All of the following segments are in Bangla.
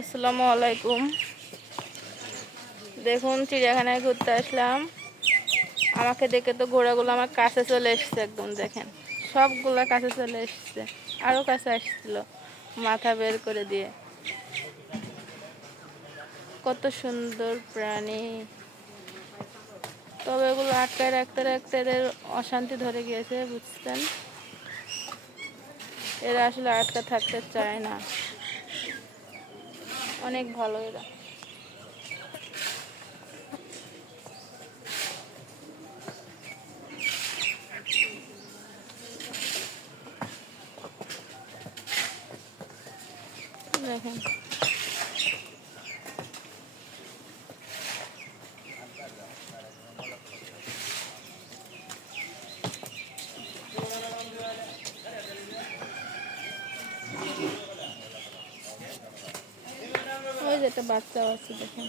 আসসালামু আলাইকুম। দেখুন, চিড়িয়াখানায় ঘুরতে আসলাম। আমাকে দেখে তো ঘোড়াগুলো আমার কাছে চলে এসছে, একদম দেখেন সবগুলা কাছে চলে এসছে, আরও কাছে আসছিল মাথা বের করে দিয়ে। কত সুন্দর প্রাণী, তবে এগুলো আটকায় রাখতে রাখতে এদের অশান্তি ধরে গিয়েছে, বুঝছেন? এরা আসলে আটকা থাকতে চায় না। অনেক ভালো এরা। দেখেন ওই যে একটা বাচ্চাও আছে, দেখেন।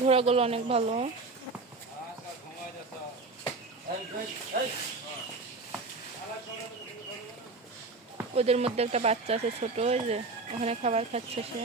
ঘোড়াগুলো অনেক ভালো। ওদের মধ্যে একটা বাচ্চা আছে ছোট, ওই যে ওখানে খাবার খাচ্ছে সে।